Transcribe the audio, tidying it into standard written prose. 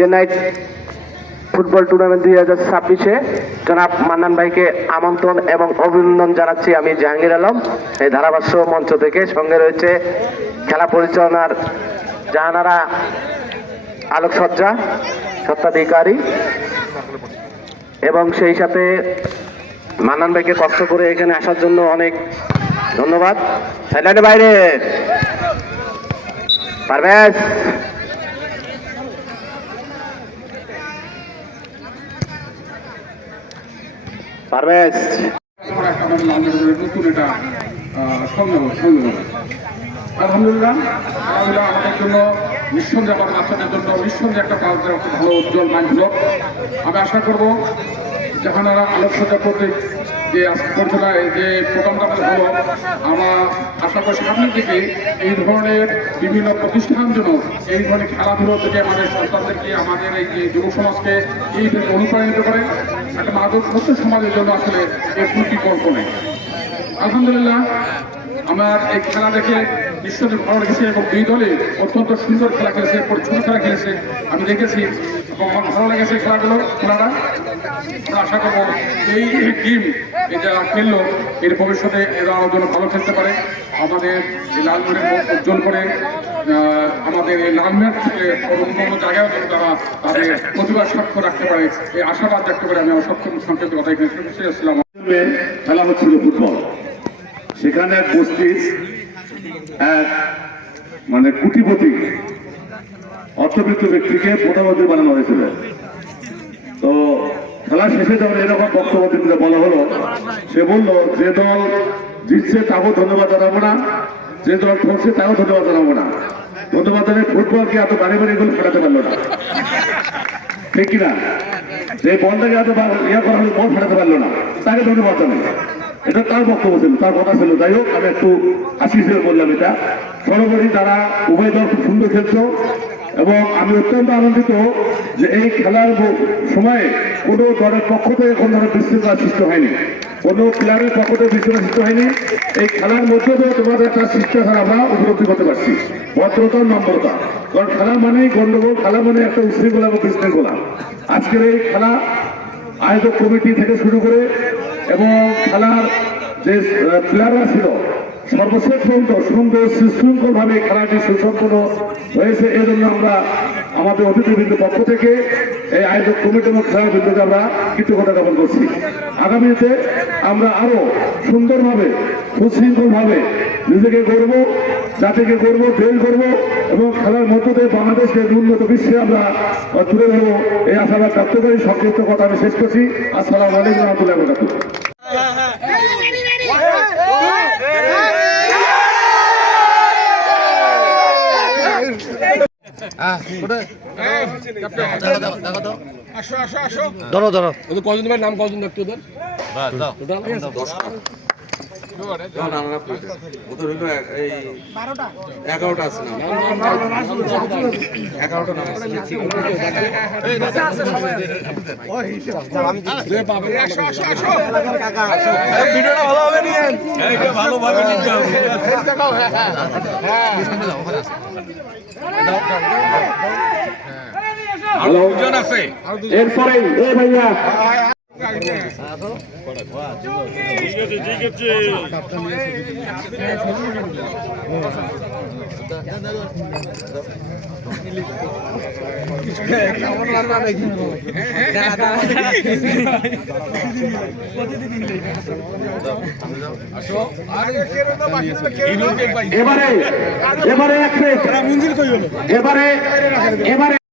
Day night football tournament 2026-এ জনাব মান্নান ভাইকে আমন্ত্রণ এবং অভিনন্দন জানাচ্ছি আমি জাহাঙ্গীর আলম এই ধারাভাষ্য মঞ্চ থেকে। সঙ্গে রয়েছে খেলা পরিচালনার জাহানারা আলোকসজ্জা স্বত্বাধিকারী এবং সেই সাথে মান্নান ভাইকে কষ্ট করে এখানে আসার জন্য অনেক ধন্যবাদ। সাইডলাইনের বাইরে পারভেজ পারভেজ আলহামদুলিল্লাহ আমাদের জন্য নিঃসন্দেহে আমার বাচ্চাদের জন্য নিঃসন্দেহে একটা ভালো উজ্জ্বল মাইন্ড হলো। আমি আশা করবো জাহানারা আলোকসজ্জা কর্তৃক যে পরিচালনায় যে প্রোগ্রামটা হলো, আমরা আশা করি সামনের দিকে এই ধরনের বিভিন্ন প্রতিষ্ঠান জন্য এই ধরনের খেলাধুলো থেকে আমাদের সন্তানদেরকে আমাদের এই যে যুব সমাজকে এই অনুপ্রাণিত করে একটা মাদক মুক্ত সমাজের জন্য আসলে এর বিকল্প নেই। আলহামদুলিল্লাহ আমার এই খেলা দেখে নিঃসন্দেহে ভালো লেগেছে এবং দুই দলে অত্যন্ত সুন্দর খেলা খেলেছে, পরিচ্ছন্ন খেলা খেলেছে আমি দেখেছি এবং আমার ভালো লেগেছে খেলাগুলো। খেলাটা আমরা আশা করবো এই টিম এটা খেললো এর ভবিষ্যতে এরা আরও যেন ভালো খেলতে পারে, আমাদের এই লালমোহনের মুখ উজ্জ্বল করে আমাদের এই লালমোহন থেকে অন্য জায়গায় যেন তারা তাদের প্রতিভা সাক্ষ্য রাখতে পারে এই আশাবাদ ব্যক্ত করে আমি আমার সক্ষম সংক্ষিপ্ত কথা এখানে শেষ করছিলাম। খেলা হচ্ছিল ফুটবল, সেখানে এক বস্তির এক মানে কোটিপতি অর্থবিত্ত ব্যক্তিকে প্রধানমন্ত্রী বানানো হয়েছিল। তো খেলা শেষে যখন এরকম বক্তব্য দিতে বলা হলো, সে বলল যে দল জিতছে তাকেও ধন্যবাদ জানাবো না, যে দল ঠকছে তাকেও ধন্যবাদ জানাবো না। ধন্যবাদ জানিয়ে ফুটবলকে এত বাড়ি বাড়ি গোল ফেরাতে পারলো না, ঠিক কিনা? যে বলটাকে এত ইয়া করা হলো বল ফেরাতে পারলো না, তাকে ধন্যবাদ জানাই। এটা তার বক্তব্য ছিল, তার কথা ছিল। যাই হোক, আমি একটু হাসি হিসেবে বললাম এটা। সর্বোপরি তারা উভয় দল খুব সুন্দর খেলছ এবং আমি অত্যন্ত আনন্দিত যে এই খেলার সময়ে কোনো দলের পক্ষ থেকে কোনো ধরনের বিশৃঙ্খলা সৃষ্টি হয়নি, কোনো প্লেয়ারের পক্ষ থেকে বিশৃঙ্খলা সৃষ্টি হয়নি। এই খেলার মধ্যে দিয়ে তোমাদের একটা শিষ্টাচার আমরা উপলব্ধি করতে পারছি, ভদ্রতা নম্রতা। কারণ খেলা মানেই গণ্ডগোল, খেলা মানে একটা উশৃঙ্খলা এবং বিশৃঙ্খলা। আজকের এই খেলা আয়োজক কমিটি থেকে শুরু করে এবং খেলার যে প্লেয়াররা ছিল সর্বশেষ পর্যন্ত সুন্দর সুশৃঙ্খল ভাবে খেলাটি সুসম্পন্ন হয়েছে। এই জন্য আমরা আমাদের অতিথিবৃন্দের পক্ষ থেকে এই আয়োজক কমিটি এবং খেলাবৃন্দকে আমরা কৃতজ্ঞতা জ্ঞাপন করছি। আগামীতে আমরা আরো সুন্দরভাবে সুশৃঙ্খলভাবে নিজেকে গড়ব, জাতিকে গড়ব, দেশ গড়ব এবং খেলার মধ্য দিয়ে বাংলাদেশকে উন্নত বিশ্বে আমরা তুলে ধরবো এই আশাবাদ ব্যক্ত করি। সংক্ষিপ্ত কথা আমি শেষ করছি। আসসালামু আলাইকুম রহমতুল্লাহ বারাকাতুহু। কজন নাম কজন একটু এগারোটা আছে না, 11টা নাম ভিডিওটা ভালোভাবে নিয়েন, ভালোভাবে নিতে হবে। এরপরে এ ভাইয়া এবারে এবারে এবারে